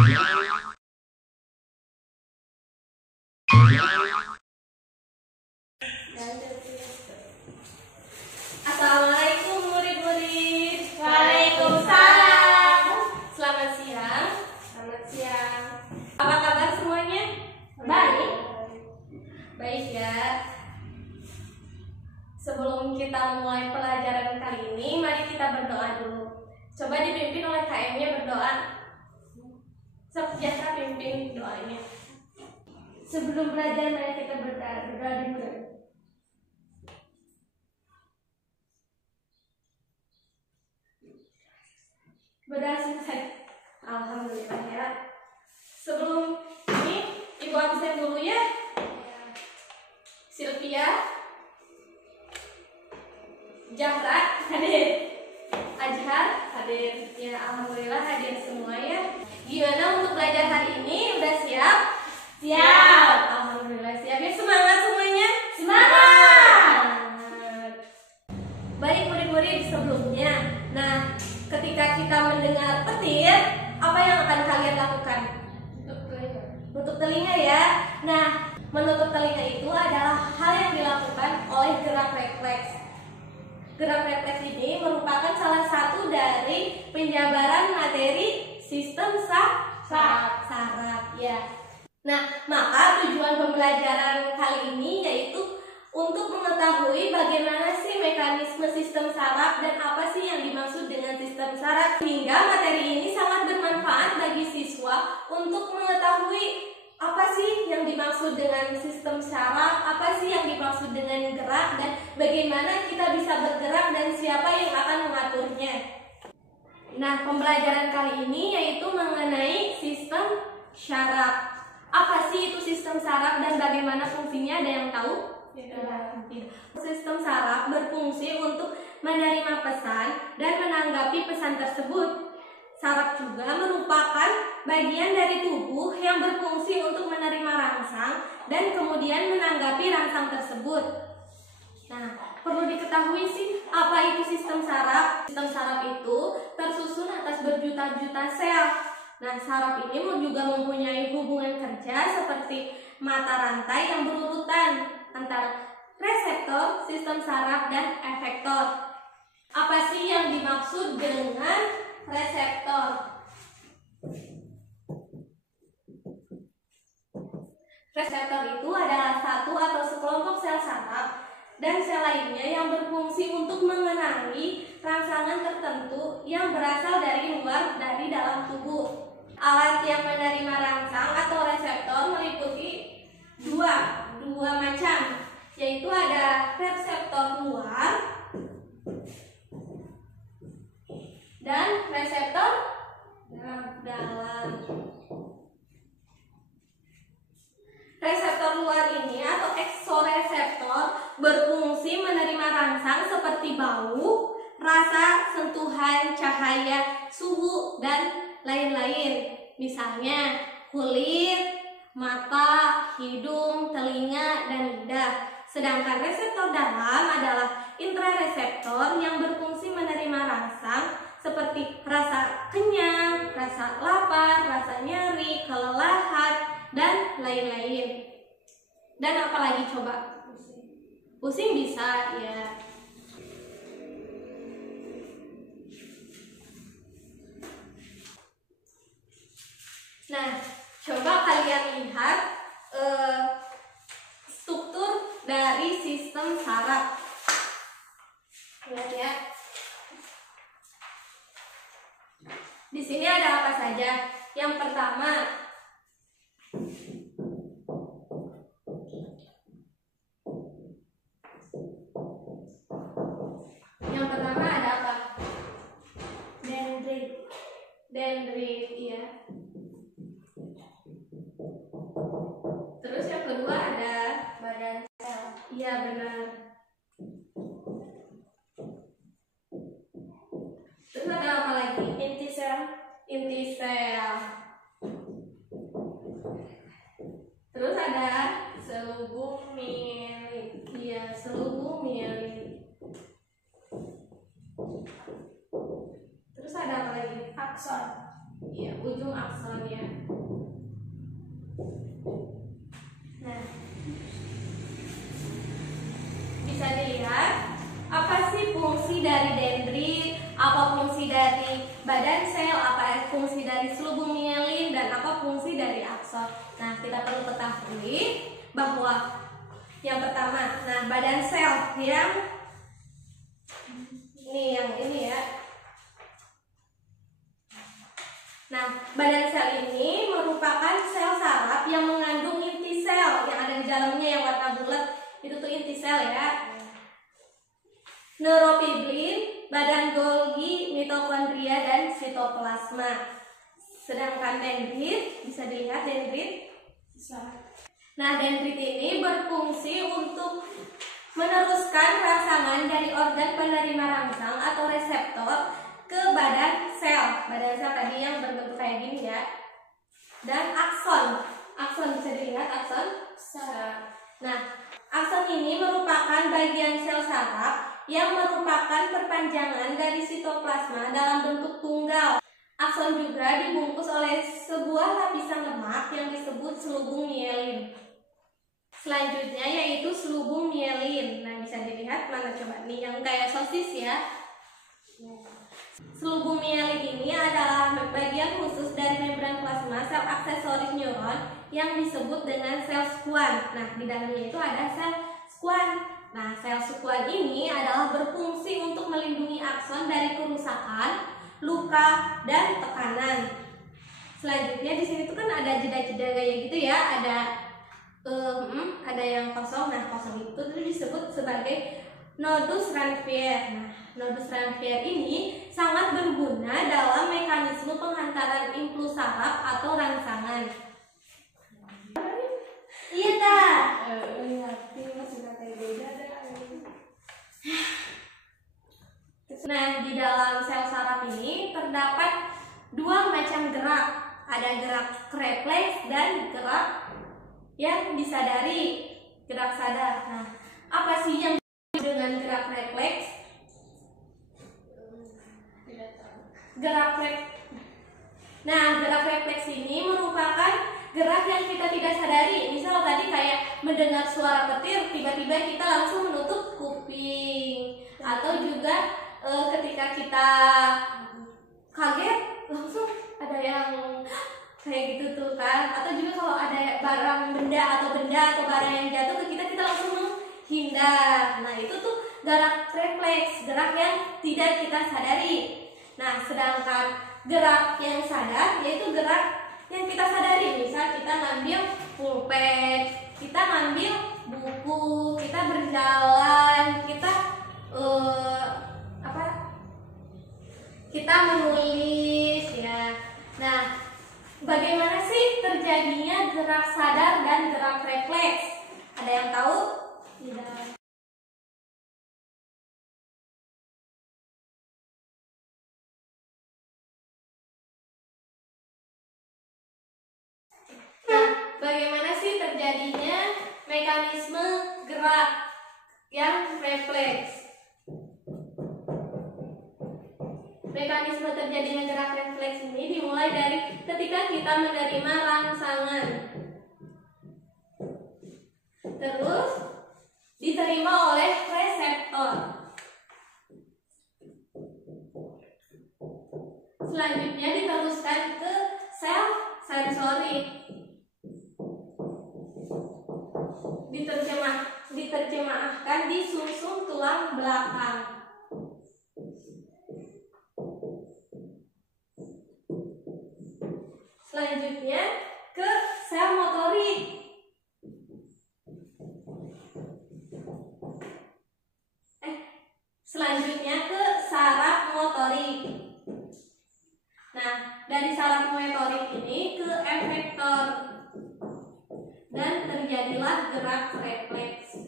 Assalamualaikum murid-murid. Waalaikumsalam. Selamat siang. Selamat siang. Apa kabar semuanya? Baik. Baik ya. Sebelum kita mulai pelajaran kali ini, mari kita berdoa dulu. Coba dipimpin oleh KM-nya berdoa. Sejahtera pimpin doanya. Sebelum belajar, mari kita berdoa dulu. Berdoa selesai. Alhamdulillah ya. Sebelum ini, Ibu absen dulu ya. Sylvia, Jahra hadir, Ajhar hadir. Ya, alhamdulillah hadir semua ya. Gimana untuk belajar hari ini? Udah siap? Siap. Alhamdulillah siap ya. Semangat semuanya. Semangat. Baik murid-murid sebelumnya. Nah, ketika kita mendengar petir, apa yang akan kalian lakukan? Tutup telinga ya. Nah, menutup telinga itu adalah hal yang dilakukan oleh gerak refleks. Gerak refleks ini merupakan salah satu dari penjabaran materi sistem saraf ya. Nah, maka tujuan pembelajaran kali ini yaitu untuk mengetahui bagaimana sih mekanisme sistem saraf dan apa sih yang dimaksud dengan sistem saraf, sehingga materi ini sangat bermanfaat bagi siswa untuk mengetahui apa sih yang dimaksud dengan sistem saraf, apa sih yang dimaksud dengan gerak, dan bagaimana kita bisa bergerak dan siapa yang akan mengaturnya. Nah, pembelajaran kali ini yaitu mengenai sistem saraf. Apa sih itu sistem saraf dan bagaimana fungsinya? Ada yang tahu? Sistem saraf berfungsi untuk menerima pesan dan menanggapi pesan tersebut. Saraf juga merupakan bagian dari tubuh yang berfungsi untuk menerima rangsang dan kemudian menanggapi rangsang tersebut. Nah, perlu diketahui sih apa itu sistem saraf. Sistem saraf itu tersusun atas berjuta-juta sel. Nah, saraf ini juga mempunyai hubungan kerja seperti mata rantai yang berurutan antara reseptor, sistem saraf, dan efektor. Apa sih yang dimaksud dengan reseptor? Reseptor itu adalah satu atau sekelompok sel saraf dan sel lainnya yang berfungsi untuk mengenali rangsangan tertentu yang berasal dari luar dari dalam tubuh. Alat yang menerima rangsang atau reseptor meliputi dua macam, yaitu ada reseptor luar dan reseptor dalam. Reseptor luar ini atau eksoreseptor berfungsi menerima rangsang seperti bau, rasa, sentuhan, cahaya, suhu, dan lain-lain. Misalnya kulit, mata, hidung, telinga, dan lidah. Sedangkan reseptor dalam adalah intrareseptor yang berfungsi menerima rangsang seperti rasa kenyang, rasa lapar, rasa nyeri, kelelahan, dan lain-lain. Dan apalagi coba? Pusing bisa ya. Nah, coba kalian lihat struktur dari sistem saraf. Lihat ya. Di sini ada apa saja? Yang pertama, ada apa? Dendrit ya. Terus yang kedua ada badan sel. Iya benar. Terus ada apa lagi? Inti sel. Terus ada selubung mielit. Iya, selubung mielit. Terus ada apa lagi? Akson. ya, ujung akson ya. Nah, bisa dilihat apa sih fungsi dari dendrit, apa fungsi dari badan sel, apa fungsi dari selubung mielin, dan apa fungsi dari akson. Nah, kita perlu ketahui bahwa yang pertama, nah badan sel yang ini ya. Nah, badan sel ini merupakan sel saraf yang mengandung inti sel yang ada di dalamnya yang warna bulat. Itu tuh inti sel ya. Neurofiblin, badan Golgi, mitokondria, dan sitoplasma. Sedangkan dendrit, bisa dilihat dendrit. Nah, dendrit ini berfungsi untuk meneruskan rangsangan dari organ penerima rangsang atau reseptor ke badan sel. Badan sel tadi yang berbentuk kayak gini ya. Dan akson. Akson bisa dilihat akson. Nah, akson ini merupakan bagian sel saraf yang merupakan perpanjangan dari sitoplasma dalam bentuk tunggal. Akson juga dibungkus oleh sebuah lapisan lemak yang disebut selubung mielin. Selanjutnya yaitu selubung mielin. Nah, bisa dilihat mana coba nih yang kayak sosis ya. Selubung mielin ini adalah bagian khusus dari membran plasma sel aksesoris neuron yang disebut dengan sel Schwann. Nah, di dalamnya itu ada sel Schwann. Nah, sel Schwann ini adalah berfungsi untuk melindungi akson dari kerusakan, luka, dan tekanan. Selanjutnya di sini tuh kan ada jeda-jeda kayak gitu ya, ada yang kosong. Nah, kosong itu disebut sebagai nodus Ranvier. Nah, nodus Ranvier ini sangat berguna dalam mekanisme penghantaran impuls saraf atau rangsangan. Iya tak? Nah, di dalam sel saraf ini terdapat dua macam gerak. Ada gerak refleks dan gerak yang disadari, gerak sadar. Nah, apa sih yang dengan gerak refleks? Gerak refleks. Nah, gerak refleks ini merupakan gerak yang kita tidak sadari. Misal tadi kayak mendengar suara petir, tiba-tiba kita langsung menutup kuping. Atau juga ketika kita kaget, langsung ada yang kayak gitu tuh kan. Atau juga kalau ada barang benda atau barang yang jatuh ke kita, kita langsung menghindar. Nah, itu tuh gerak refleks, gerak yang tidak kita sadari. Nah, sedangkan gerak yang sadar yaitu gerak yang kita sadari. Misal kita ngambil pulpen, kita ngambil buku, kita berjalan, kita kita menulis ya. Nah, bagaimana sih terjadinya gerak sadar dan gerak refleks? Ada yang tahu? Tidak. Nah, bagaimana sih terjadinya mekanisme gerak yang refleks? Mekanisme terjadinya gerak refleks ini dimulai dari ketika kita menerima rangsangan, terus diterima oleh reseptor. Selanjutnya diteruskan ke sel sensori. Diterjemahkan di sumsum tulang belakang. Selanjutnya ke sel motorik. Selanjutnya ke saraf motorik. Nah, dari saraf motorik ini ke efektor dan terjadilah gerak refleks.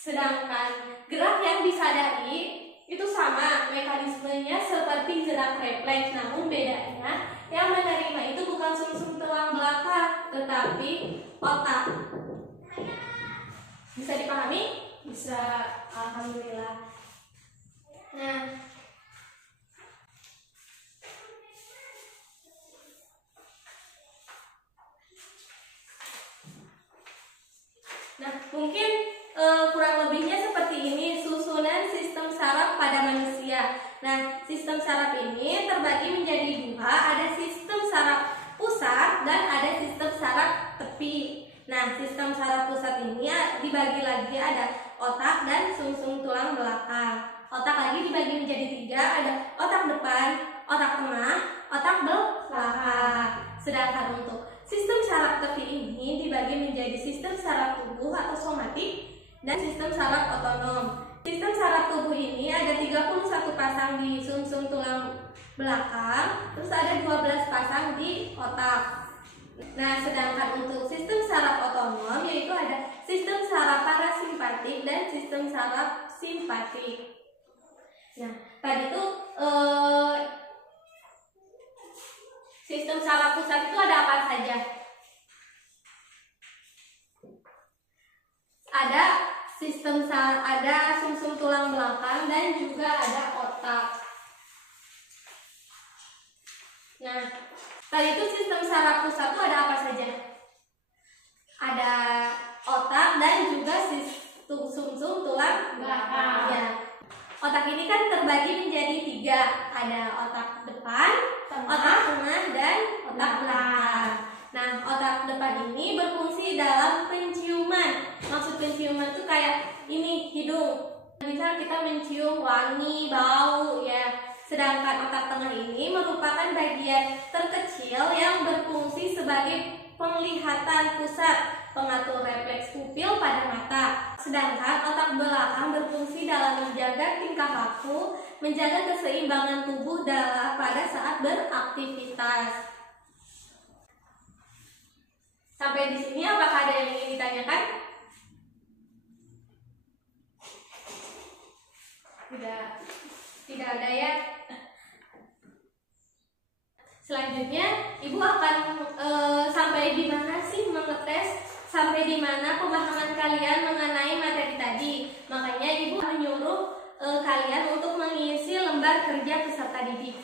Sedangkan gerak yang disadari itu sama mekanismenya seperti gerak refleks, namun bedanya yang menerima itu bukan sumsum tulang belakang, tetapi otak. Bisa dipahami? Bisa, alhamdulillah. Nah, ini susunan sistem saraf pada manusia. Nah, sistem saraf ini terbagi menjadi dua, ada sistem saraf pusat dan ada sistem saraf tepi. Nah, sistem saraf pusat ini dibagi lagi ada otak dan sumsum tulang belakang. Otak lagi dibagi menjadi tiga, ada otak depan, otak tengah, otak belakang. Sedangkan untuk sistem saraf tepi ini dibagi menjadi sistem saraf tubuh atau somatik dan sistem saraf otonom. Sistem saraf tubuh ini ada 31 pasang di sumsum tulang belakang, terus ada 12 pasang di otak. Nah, sedangkan untuk sistem saraf otonom yaitu ada sistem saraf parasimpatik dan sistem saraf simpatik. Nah, tadi itu sistem saraf pusat itu ada apa saja? Ada ada sumsum tulang belakang dan juga ada otak. Nah, tadi itu sistem saraf pusat itu ada apa saja? Ada otak dan juga sumsum tulang belakang. Ya. Otak ini kan terbagi menjadi tiga, ada otak depan, otak tengah, dan otak belakang. Nah, otak depan ini berfungsi dalam penciuman. Maksud penciuman itu kayak ini, hidung. Misal kita mencium wangi, bau, ya. Sedangkan otak tengah ini merupakan bagian terkecil yang berfungsi sebagai penglihatan pusat, pengatur refleks pupil pada mata. Sedangkan otak belakang berfungsi dalam menjaga tingkah laku, menjaga keseimbangan tubuh pada saat beraktivitas. Sampai di sini apakah ada yang ingin ditanyakan? Tidak ada ya. Selanjutnya, Ibu akan sampai di mana sih mengetes? Sampai di mana pemahaman kalian mengenai materi tadi? Makanya Ibu menyuruh kalian untuk mengisi lembar kerja peserta didik.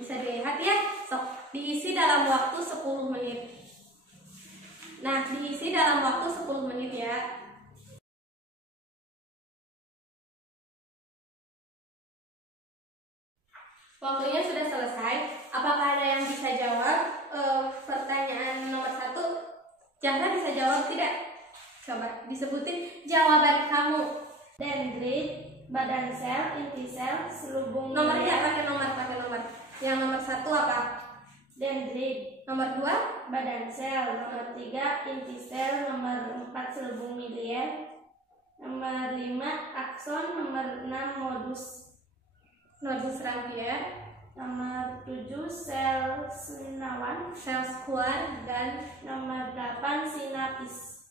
Bisa dilihat ya, sok diisi dalam waktu 10 menit. Nah, diisi dalam waktu 10 menit ya. Waktunya sudah selesai. Apakah ada yang bisa jawab pertanyaan nomor 1? Jangan bisa jawab tidak. Coba disebutin jawaban kamu. Dendrit, badan sel, inti sel, selubung. Nomornya pakai nomor. Yang nomor 1 apa? Dendrit. Nomor 2 badan sel. Nomor 3 inti sel. Nomor 4 selubung miliar. Nomor 5 akson. Nomor 6 nodus rangkaian. Nomor 7 sel senawan, sel skuar, dan nomor 8 sinapis.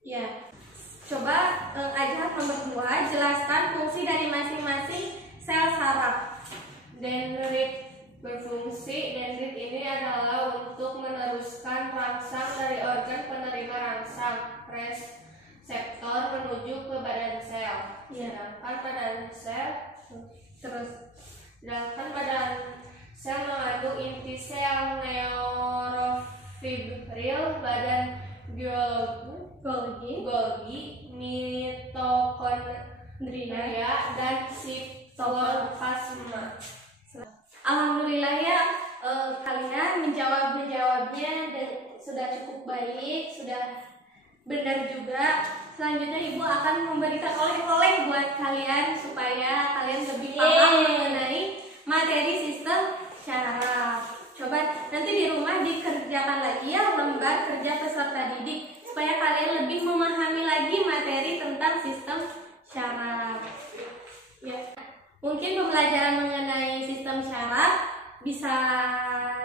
Ya, coba aja nomor 2, jelaskan fungsi dari masing-masing sel saraf. Dendrit ini adalah untuk meneruskan rangsang dari organ penerima rangsang reseptor menuju ke badan sel. Sedangkan badan sel mengandung inti sel, neurofibril, badan Golgi, mitokondria, dan sitoplasma. Alhamdulillah ya, kalian menjawabnya dan sudah cukup baik, sudah benar juga. Selanjutnya Ibu akan memberikan oleh-oleh buat kalian supaya kalian lebih paham mengenai materi sistem saraf. Coba nanti di rumah dikerjakan lagi ya lembar kerja peserta didik supaya kalian lebih memahami lagi materi tentang sistem saraf. Ya. Mungkin pembelajaran mengenai sistem saraf bisa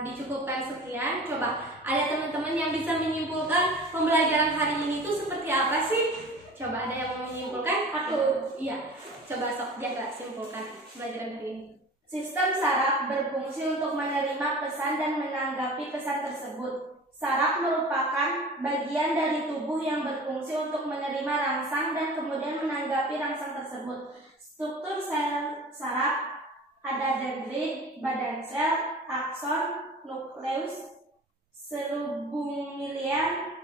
dicukupkan sekian. Coba ada teman-teman yang bisa menyimpulkan pembelajaran hari ini itu seperti apa sih? Coba ada yang mau menyimpulkan? Aku. Iya. Coba sok jaga simpulkan pembelajaran hari ini. Sistem saraf berfungsi untuk menerima pesan dan menanggapi pesan tersebut. Saraf merupakan bagian dari tubuh yang berfungsi untuk menerima rangsang dan kemudian menanggapi rangsang tersebut. Struktur sel saraf ada dendrit, badan sel, akson, nukleus, selubung miliar,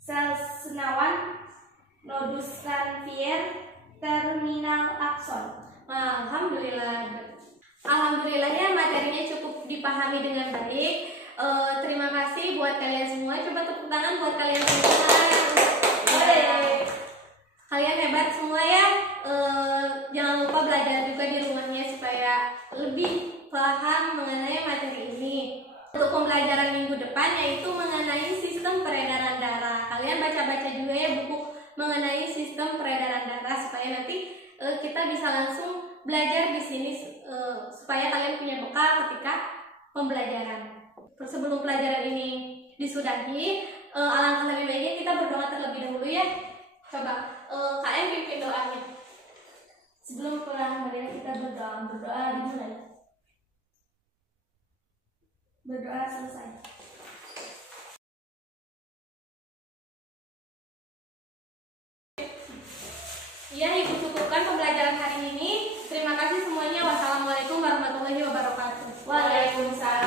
sel senawan, Nodus Ranvier Terminal Akson. Alhamdulillah ya, materinya cukup dipahami dengan baik. Terima kasih buat kalian semua. Coba tepuk tangan buat kalian semua. Kalian hebat semua ya. Jangan lupa belajar juga di rumahnya supaya lebih paham mengenai materi ini. Untuk pembelajaran minggu depan yaitu mengenai sistem peredaran darah. Kalian baca-baca juga ya buku mengenai sistem peredaran darah supaya nanti kita bisa langsung belajar di sini supaya kalian punya bekal ketika pembelajaran. Sebelum pelajaran ini disudahi, alangkah lebih baiknya kita berdoa terlebih dahulu ya. Coba kalian pimpin doanya. Sebelum pembelajaran kita berdoa dimulai. Berdoa selesai. Ya, Ibu cukupkan pembelajaran hari ini. Terima kasih semuanya. Wassalamualaikum warahmatullahi wabarakatuh. Waalaikumsalam.